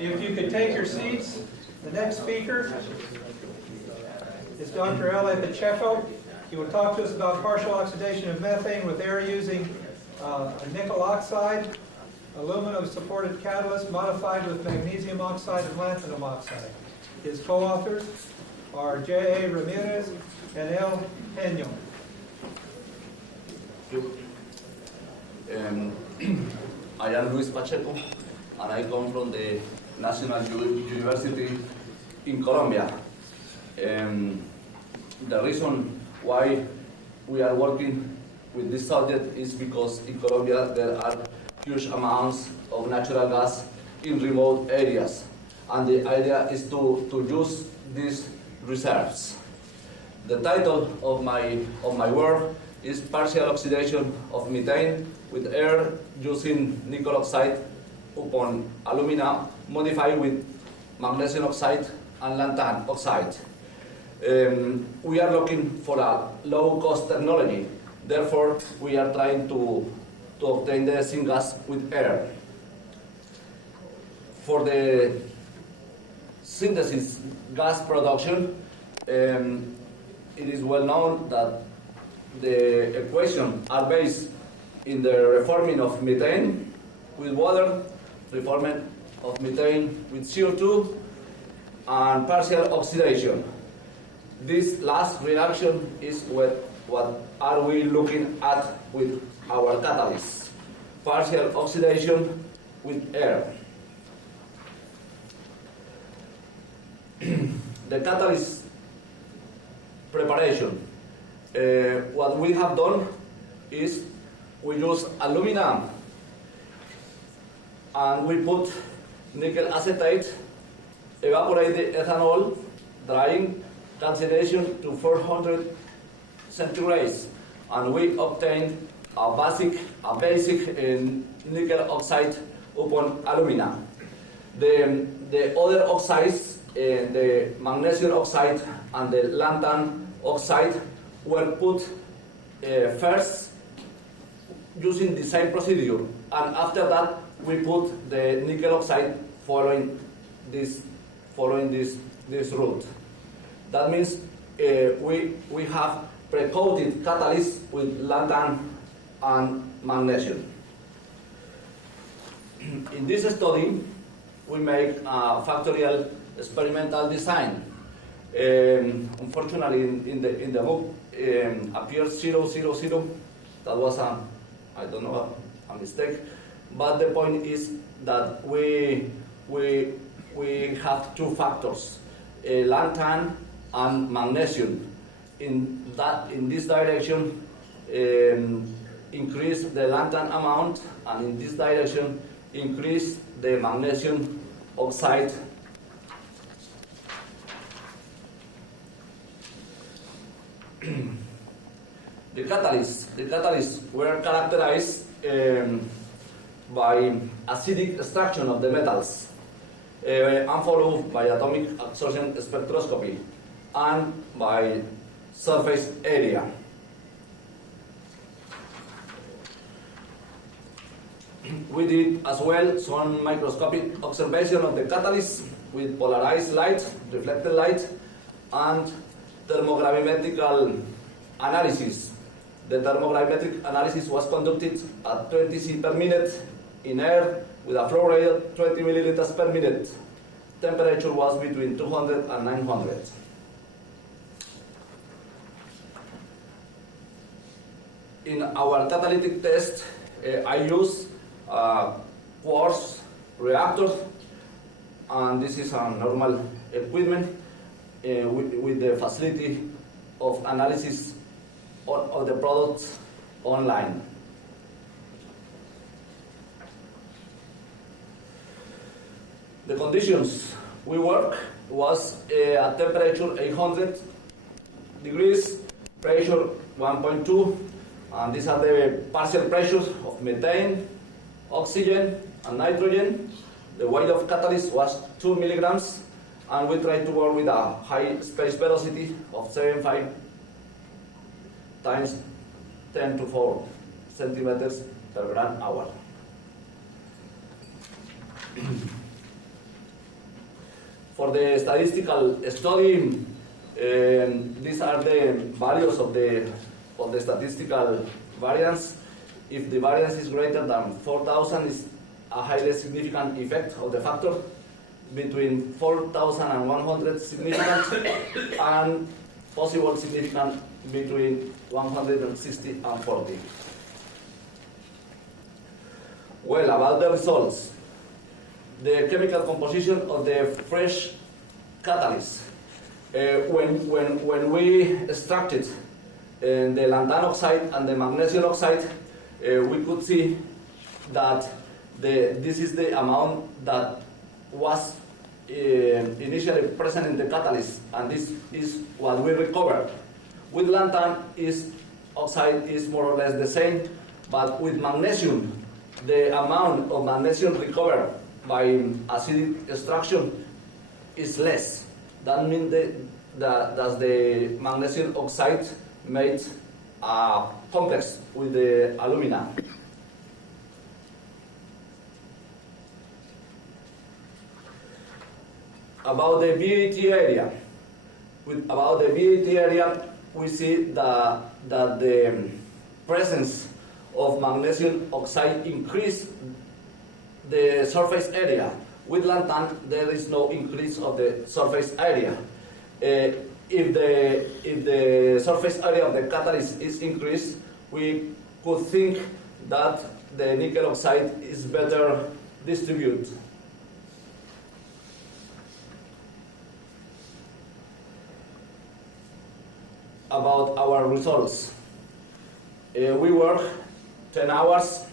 If you could take your seats, the next speaker is Dr. Parcheco. He will talk to us about partial oxidation of methane with air using a nickel oxide, aluminum-supported catalyst modified with magnesium oxide and lanthanum oxide. His co-authors are J.A. Ramirez and L. Peño. I am Luis Parcheco, and I come from the National University in Colombia. The reason why we are working with this subject is because in Colombia there are huge amounts of natural gas in remote areas, and the idea is to use these reserves. The title of my work is Partial Oxidation of Methane with Air using nickel oxide upon alumina modified with magnesium oxide and lanthanum oxide. We are looking for a low-cost technology. Therefore, we are trying to obtain the syngas with air. For the synthesis gas production, it is well known that the equations are based in the reforming of methane with water, reforming of methane with CO2, and partial oxidation. This last reaction is what are we looking at with our catalyst, partial oxidation with air. The catalyst preparation. What we have done is we use aluminum and we put nickel acetate, evaporate the ethanol, drying, calcination to 400 centigrades, and we obtain a basic nickel oxide upon alumina. The other oxides, the magnesium oxide and the lanthanum oxide, were put first using the same procedure, and after that we put the nickel oxide following this route. That means we have pre-coated catalyst with lanthanum and magnesium. In this study, we make a factorial experimental design. Unfortunately, in the book appears 000. That was a mistake. But the point is that we have two factors, lanthanum and magnesium. In this direction, increase the lanthanum amount, and in this direction, increase the magnesium oxide. The catalysts were characterized by acidic extraction of the metals, and followed by atomic absorption spectroscopy and by surface area. We did as well some microscopic observation of the catalyst with polarized light, reflected light, and thermogravimetrical analysis. The thermogravimetric analysis was conducted at 20 C per minute in air with a flow rate of 20 milliliters per minute. Temperature was between 200 and 900. In our catalytic test, I use quartz reactors, and this is a normal equipment with the facility of analysis of the products online. The conditions we work was at temperature 800 degrees, pressure 1.2, and these are the partial pressures of methane, oxygen, and nitrogen. The weight of catalyst was 2 milligrams, and we tried to work with a high space velocity of 75 times 10 to 4 centimeters per gram hour. For the statistical study, these are the values of the statistical variance. If the variance is greater than 4,000, is a highly significant effect of the factor. Between 4,000 and 100 significant, and possible significant between 160 and 40. Well, about the results. The chemical composition of the fresh catalyst. When we extracted the lanthan oxide and the magnesium oxide, we could see that this is the amount that was initially present in the catalyst, and this is what we recovered. With lanthan, oxide is more or less the same, but with magnesium, the amount of magnesium recovered by acidic extraction is less. That means that the magnesium oxide made a complex with the alumina. About the BAT area, we see that the presence of magnesium oxide increased the surface area. With lanthan, there is no increase of the surface area. If the surface area of the catalyst is increased, we could think that the nickel oxide is better distributed. About our results. We work 10 hours,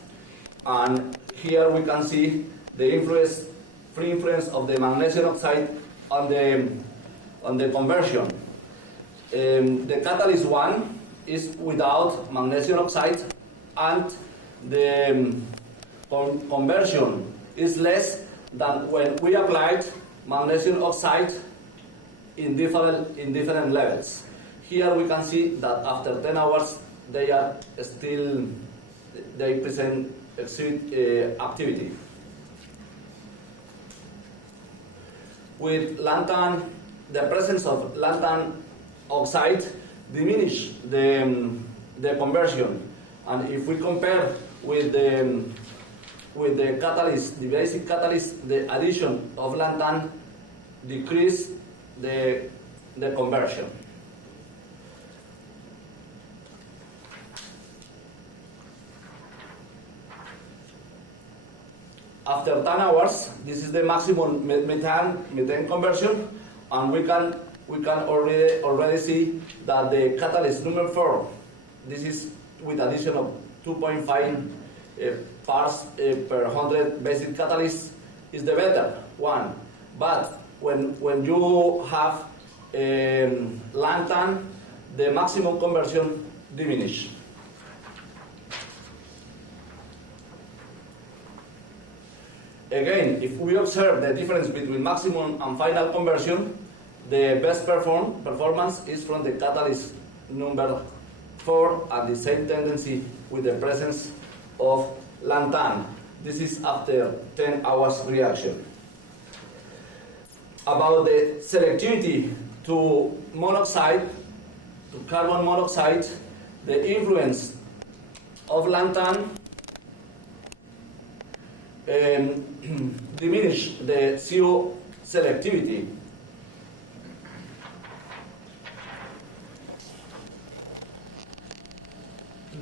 and here we can see the free influence of the magnesium oxide on the conversion. The catalyst 1 is without magnesium oxide, and the conversion is less than when we applied magnesium oxide in different levels. Here we can see that after 10 hours they present activity. With lanthan, the presence of lanthan oxide diminish the conversion, and if we compare with the catalyst, the basic catalyst, the addition of lanthan decrease the conversion. After 10 hours, this is the maximum methane conversion, and we can already see that the catalyst number 4, this is with addition of 2.5 parts per 100 basic catalyst, is the better one. But when you have lanthan, the maximum conversion diminishes. Again, if we observe the difference between maximum and final conversion, the best performance is from the catalyst number 4, and the same tendency with the presence of lanthan. This is after 10 hours reaction. About the selectivity to monoxide, to carbon monoxide, the influence of lanthan diminish the CO selectivity.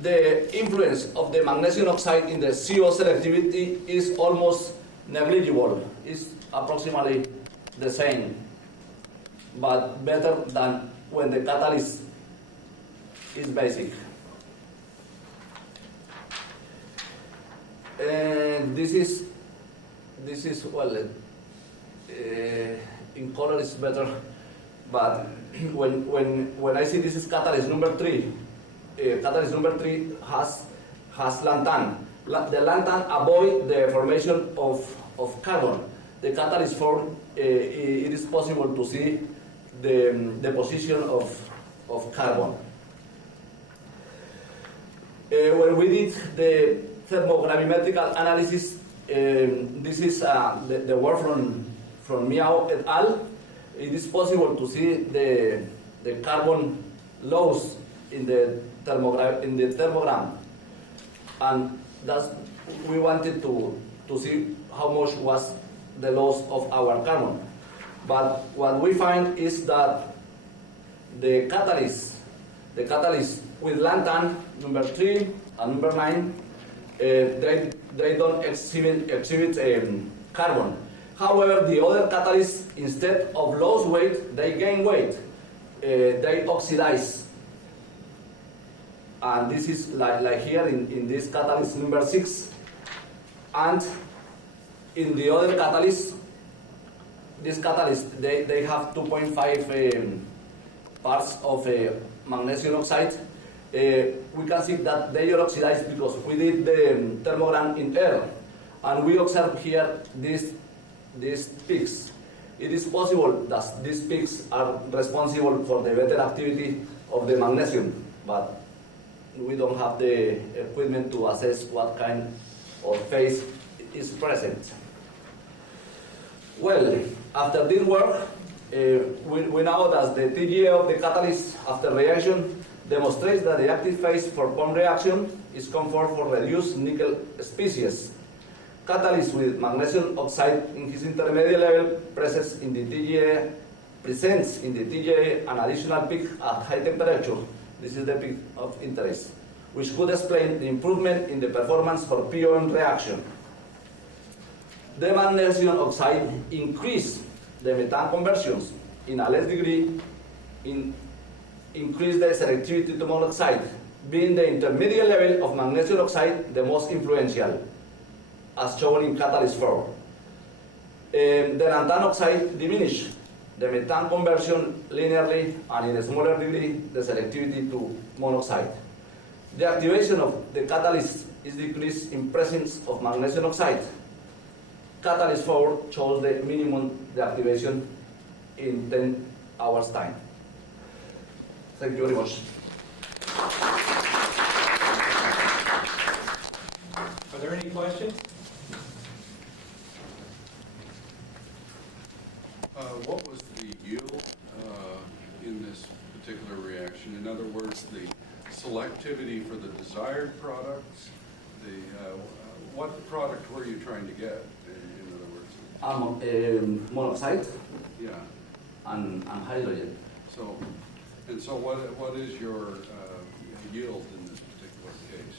The influence of the magnesium oxide in the CO selectivity is almost negligible. It's approximately the same, but better than when the catalyst is basic. And this is well, in color is better, but when I see this is catalyst number 3, catalyst number 3 has lanthan. The lanthan avoid the formation of carbon. The catalyst 4, it is possible to see the position of carbon. When we did the thermogravimetrical analysis, this is the work from MgO et al. it is possible to see the carbon loss in the thermogram, and that's, we wanted to see how much was the loss of our carbon. But what we find is that the catalyst with lanthan number 3 and number 9, they don't exhibit carbon. However, the other catalysts, instead of lose weight, they gain weight. They oxidize. And this is like here in this catalyst number 6. And in the other catalyst, this catalyst, they have 2.5 parts of magnesium oxide. We can see that they are oxidized because we did the thermogram in air, and we observe here these peaks. It is possible that these peaks are responsible for the better activity of the magnesium, but we don't have the equipment to assess what kind of phase is present. Well, after this work, we know that the TGA of the catalyst after reaction demonstrates that the active phase for pump reaction is conformed for reduced nickel species. Catalyst with magnesium oxide in his intermediate level presents in the TGA an additional peak at high temperature. This is the peak of interest, which could explain the improvement in the performance for POM reaction. The magnesium oxide increased the methane conversions in a less degree, increase the selectivity to monoxide, being the intermediate level of magnesium oxide the most influential, as shown in catalyst 4. The lanthan oxide diminished the methane conversion linearly, and in a smaller degree the selectivity to monoxide. The activation of the catalyst is decreased in presence of magnesium oxide. Catalyst 4 shows the minimum deactivation in 10 hours time. Thank you very much. Are there any questions? What was the yield in this particular reaction? In other words, the selectivity for the desired products. What product were you trying to get? In other words, Monoxide, yeah. and hydrogen. So what is your yield in this particular case?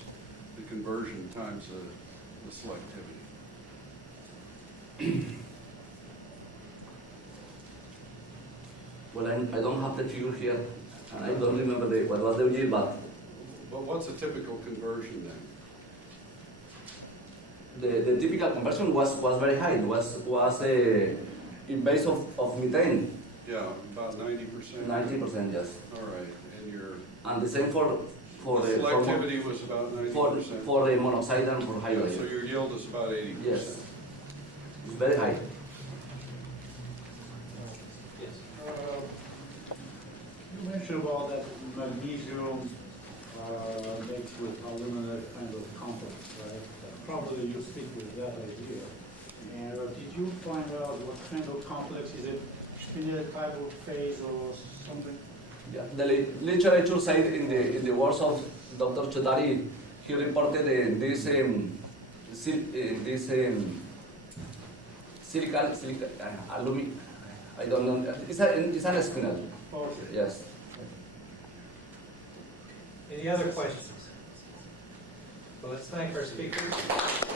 The conversion times the selectivity. Well, I don't have the figure here, and I don't remember what was the yield, but what's a typical conversion then? the typical conversion was very high. It was in base of methane. Yeah, about 90%. 90%, yes. All right, and the same for the selectivity was about 90%. For the monoxide and for hydrogen. Yeah, so your yield is about 80%. Yes, it's very high. You mentioned about that magnesium mixed with aluminum kind of complex, right? Probably you stick with that idea. And did you find out what kind of complex? Is it spinel type of phase or something? Yeah, the literature said in the words of Dr. Chodari, he reported this silica aluminum. I don't know. It's an spinel. Okay. Yes. Any other questions? Well, let's thank our speakers.